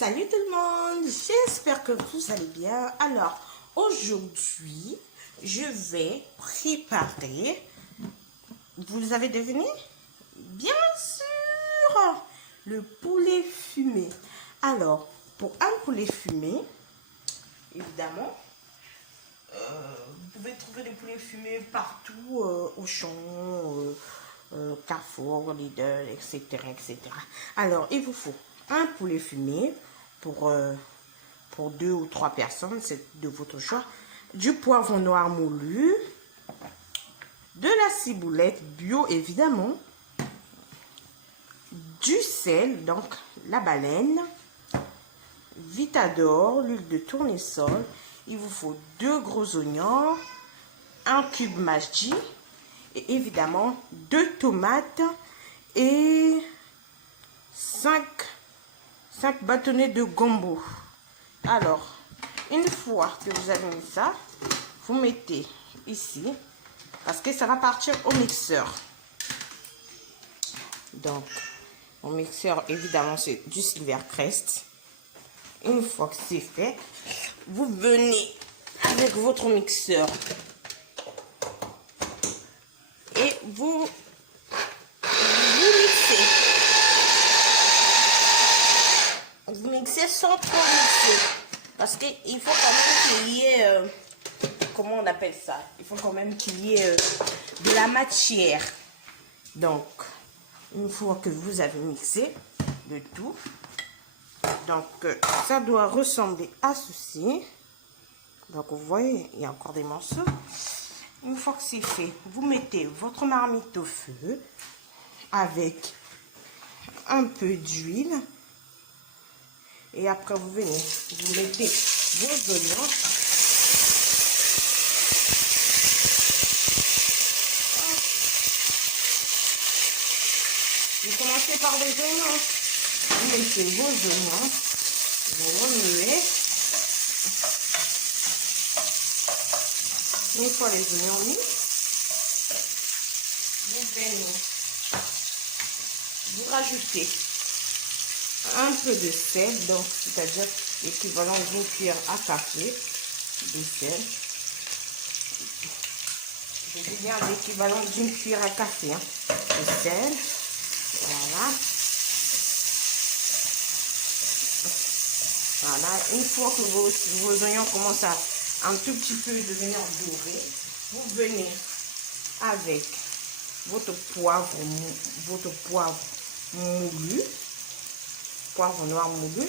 Salut tout le monde, j'espère que vous allez bien. Alors, aujourd'hui, je vais préparer, vous avez deviné? Bien sûr, le poulet fumé. Alors, pour un poulet fumé, évidemment, vous pouvez trouver des poulets fumés partout, Auchan, Carrefour, Lidl, etc., etc. Alors, il vous faut un poulet fumé pour 2 ou 3 personnes, c'est de votre choix. Du poivron noir moulu, de la ciboulette bio évidemment, du sel, donc la baleine, Vitador, l'huile de tournesol. Il vous faut 2 gros oignons, un cube maggi et évidemment 2 tomates et 5 bâtonnets de gombo. Alors, une fois que vous avez mis ça, vous mettez ici parce que ça va partir au mixeur. Donc, mon mixeur, évidemment, c'est du Silvercrest. Une fois que c'est fait, vous venez avec votre mixeur et vous mixez. Vous mixez sans trop mixer. Parce qu'il faut quand même qu'il y ait... comment on appelle ça? Il faut quand même qu'il y ait de la matière. Donc, une fois que vous avez mixé le tout, donc ça doit ressembler à ceci. Donc, vous voyez, il y a encore des morceaux. Une fois que c'est fait, vous mettez votre marmite au feu avec un peu d'huile. Et après, vous venez, vous mettez vos oignons. Vous commencez par les oignons. Vous mettez vos oignons. Vous remuez. Une fois les oignons mis, vous venez, vous rajoutez un peu de sel, donc c'est-à-dire l'équivalent d'une cuillère à café de sel. Je dis bien l'équivalent d'une cuillère à café de sel. Voilà. Voilà. Une fois que vos oignons commencent à un tout petit peu devenir dorés, vous venez avec votre poivre moulu, poivre noir moulu.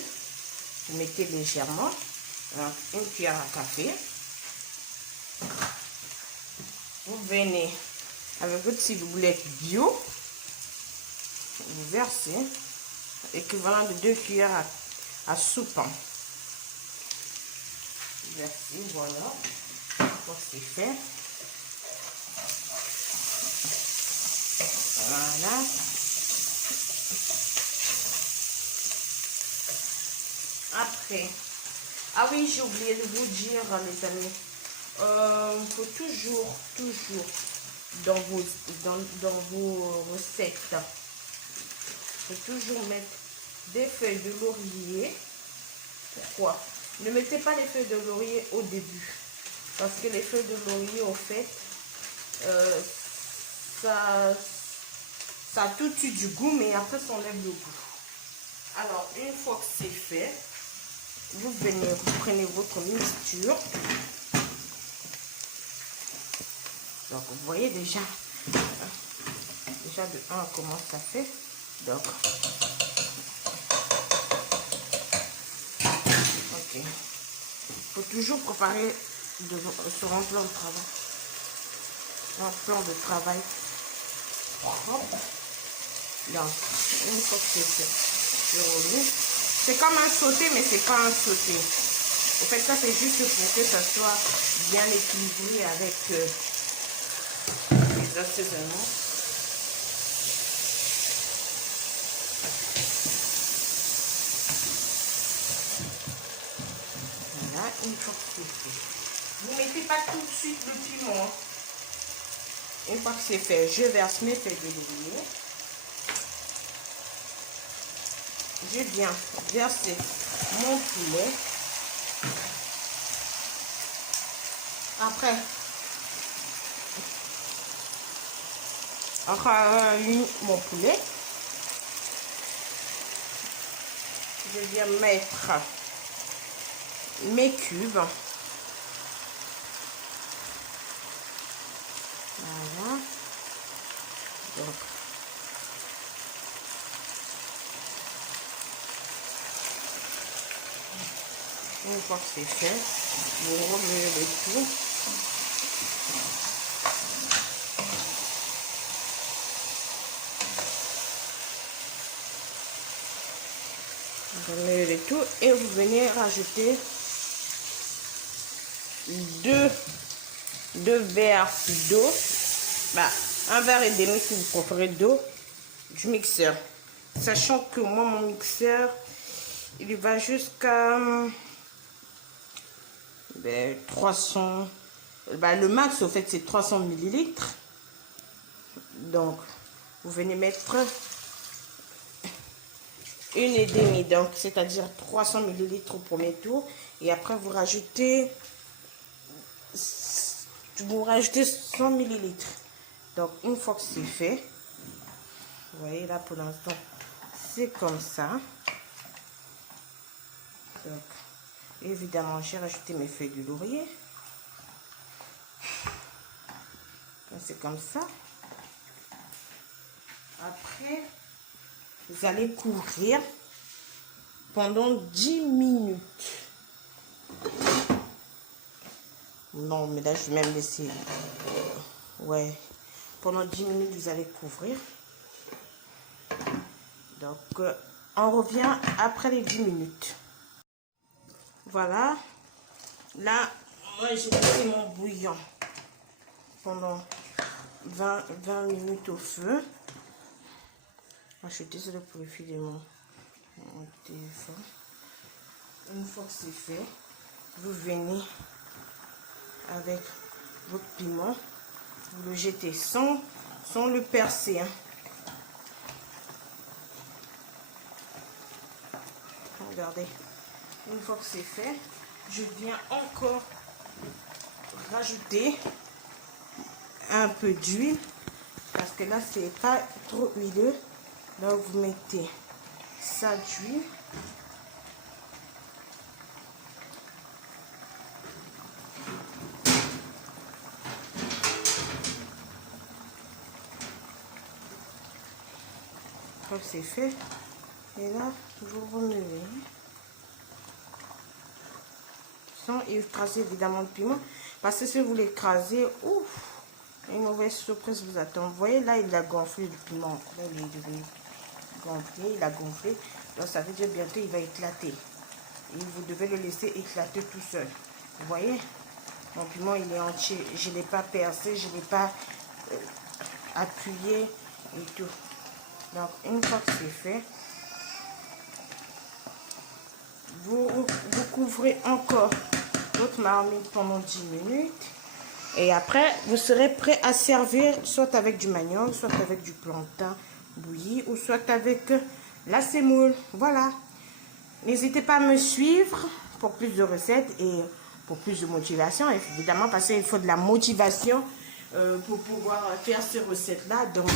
Vous mettez légèrement, donc une cuillère à café. Vous venez avec votre ciboulette bio. Vous versez équivalent de 2 cuillères à soupe. Versez, voilà. Donc c'est fait. Voilà. Après, ah oui, j'ai oublié de vous dire, les amis, il faut toujours dans vos recettes, il faut toujours mettre des feuilles de laurier. Pourquoi? Ne mettez pas les feuilles de laurier au début, parce que les feuilles de laurier, au fait, ça a tout de suite du goût, mais après ça enlève le goût. Alors, une fois que c'est fait, vous prenez votre mixture. Donc, vous voyez déjà de 1 comment ça fait. Donc, ok. Il faut toujours préparer sur un plan de travail. Un plan de travail propre. Donc, une fois que c'est fait, je remets. C'est comme un sauté, mais c'est pas un sauté. En fait, ça, c'est juste pour que ça soit bien équilibré avec les assaisonnements. Voilà, une fois que c'est fait. Vous ne mettez pas tout de suite le piment. Une fois que c'est fait, je verse mes feuilles de laurier. Je viens verser mon poulet. Après mis mon poulet, je viens mettre mes cubes. Voilà. Donc, une fois que c'est fait, vous remuez le tout. Vous remuez le tout et vous venez rajouter deux verres d'eau, un verre et demi si vous préférez d'eau du mixeur. Sachant que moi, mon mixeur, il va jusqu'à 300. Le max, au fait, c'est 300 millilitres. Donc, vous venez mettre une et demie, donc c'est-à-dire 300 millilitres au premier tour. Et après, vous rajoutez 100 millilitres. Donc, une fois que c'est fait, vous voyez là pour l'instant, c'est comme ça. Donc, évidemment, j'ai rajouté mes feuilles de laurier. C'est comme ça. Après, vous allez couvrir pendant 10 minutes. Non, mais là, je vais même laisser. Ouais. Pendant 10 minutes, vous allez couvrir. Donc, on revient après les 10 minutes. Voilà. Là, moi, j'ai laissé mon bouillon pendant 20 minutes au feu. Moi, je suis désolée pour le fil de mon téléphone. Une fois que c'est fait, vous venez avec votre piment, vous le jetez sans le percer. Hein. Regardez, une fois que c'est fait, je viens encore rajouter un peu d'huile parce que là c'est pas trop huileux. Donc vous mettez ça d'huile. Comme c'est fait, et là vous remuez sans écraser évidemment le piment, parce que si vous l'écrasez, ouf, une mauvaise surprise vous attend. Vous voyez là, il a gonflé le piment. Là, il est devenu gonflé, il a gonflé. Donc ça veut dire bientôt il va éclater. Et vous devez le laisser éclater tout seul. Vous voyez, mon piment il est entier. Je ne l'ai pas percé, je ne l'ai pas appuyé et tout. Donc une fois que c'est fait, vous couvrez encore votre marmite pendant 10 minutes. Et après, vous serez prêt à servir soit avec du manioc, soit avec du plantain bouilli, ou soit avec la semoule. Voilà. N'hésitez pas à me suivre pour plus de recettes et pour plus de motivation, évidemment, parce qu'il faut de la motivation pour pouvoir faire ces recettes-là. Donc,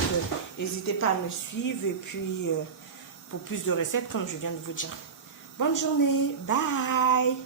n'hésitez pas à me suivre et puis pour plus de recettes, comme je viens de vous dire. Bonne journée. Bye.